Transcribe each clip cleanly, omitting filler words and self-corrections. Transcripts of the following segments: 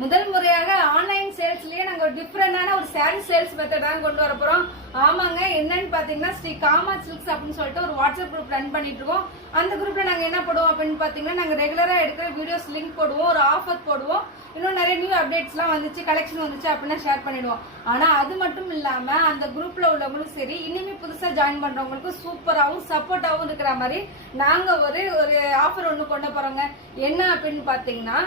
முதல் முறையாக ஆன்லைன் சேல்ஸ்லயே நாங்க ஒரு டிஃபரெண்டான ஒரு சாரி சேல்ஸ் மெத்தட் தான் கொண்டு வர போறோம். ஆமாங்க, என்னன்னு பாத்தீங்கன்னா ஸ்ரீ காமா சில்க்ஸ் அப்படின்னு சொல்லிட்டு ஒரு வாட்ஸ்அப் குரூப் ரன் பண்ணிட்டு இருக்கோம். அந்த குரூப்ல நாங்க என்ன போடுவோம் அப்படின்னு பாத்தீங்கன்னா, நாங்க ரெகுலரா எடுக்கிற வீடியோஸ் லிங்க் போடுவோம், ஒரு ஆஃபர் போடுவோம், இன்னும் நிறைய நியூ அப்டேட்ஸ் எல்லாம் வந்துச்சு, கலெக்ஷன் வந்துச்சு அப்படின்னா ஷேர் பண்ணிடுவோம். ஆனா அது மட்டும் இல்லாம அந்த குரூப்ல உள்ளவங்களும் சரி, இனிமே புதுசா ஜாயின் பண்றவங்களுக்கு சூப்பராகவும் சப்போர்ட்டாகவும் இருக்கிற மாதிரி நாங்க ஒரு ஆஃபர் ஒண்ணு கொண்டு போறோங்க. என்ன அப்படின்னு பாத்தீங்கன்னா,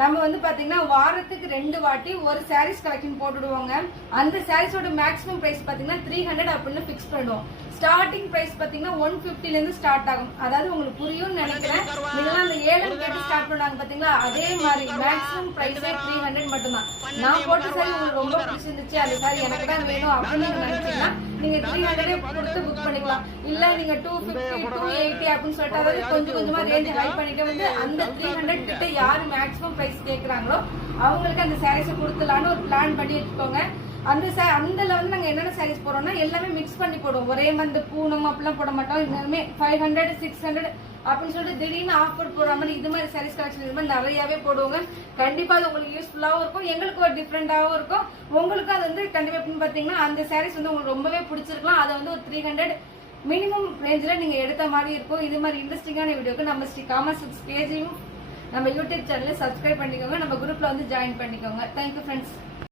நம்ம வந்து பாத்தீங்கன்னா வாரத்துக்கு 2 வாட்டி ஒரு சாரீஸ் கலெக்ஷன் போட்டுடுவோங்க. அந்த சாரீஸோட மேக்ஸிமம் பிரைஸ் பாத்தீங்கன்னா 300 அப்படின்னு பிக்ஸ் பண்ணுவோம். ஸ்டார்டிங் பிரைஸ் பாத்தீங்கன்னா 150 இருந்து ஸ்டார்ட் ஆகும். அதாவது உங்களுக்கு புரியும்னு நினைக்கிறேன். நீங்க அந்த 7 கேட்டு ஸ்டார்ட் பண்ணாங்க பாத்தீங்களா, அதே மாதிரி மேக்ஸிமம் பிரைஸ் 300 மட்டும்தான். நான் போட்ட சாரி உங்களுக்கு ரொம்ப பிடிச்சிருந்துச்சு, அந்த சாரி எனக்கு தான் வேணும் அப்படின்னு நினைச்சீங்கன்னா நீங்க 300 கொடுத்து புக் பண்ணிக்கலாம். இல்ல நீங்க 250 280 அப்படின்னு சொல்லிட்டு அதாவது கொஞ்சம் கொஞ்சமா ரேஞ்ச் ஹை பண்ணிட்டு வந்து அந்த 300 கிட்ட யாரு மேக்ஸிமம் பிரைஸ் கேக்குறாங்களோ அவங்களுக்கு அந்த சாரீஸ் கொடுத்துலான்னு ஒரு பிளான் பண்ணி வச்சுக்கோங்க. அந்த வந்து நாங்க என்னென்ன சாரீஸ் போறோம்னா எல்லாமே மிக்ஸ் பண்ணி போடுவோம். ஒரே மாதிரி பூனம் அப்படிலாம் போட மாட்டோம். எல்லாமே 500 600 அப்படின்னு சொல்லிட்டு திடீர்னு ஆஃபர் போடுற மாதிரி இது மாதிரி சாரீஸ் கலெக்ஷன் இது மாதிரி நிறையவே போடுவோங்க. கண்டிப்பா அது உங்களுக்கு யூஸ்ஃபுல்லாகவும் இருக்கும், எங்களுக்கு ஒரு டிஃப்ரெண்டாகவும் இருக்கும். உங்களுக்கு அது வந்து கண்டிப்பா எப்படின்னு பாத்தீங்கன்னா அந்த சாரீஸ் வந்து உங்களுக்கு ரொம்பவே பிடிச்சிருக்கலாம். அதை வந்து ஒரு 300 மினிமம் ரேஞ்சில் நீங்க எடுத்த மாதிரி இருக்கும். இது மாதிரி இன்ட்ரெஸ்டிங்கான வீடியோக்கு நம்ம ஸ்ரீ காமா சில்க்ஸ் பேஜையும் நம்ம யூடியூப் சேனலை சப்ஸ்கிரைப் பண்ணிக்கோங்க. நம்ம குரூப்ல வந்து ஜாயின் பண்ணிக்கோங்க. Thank you friends.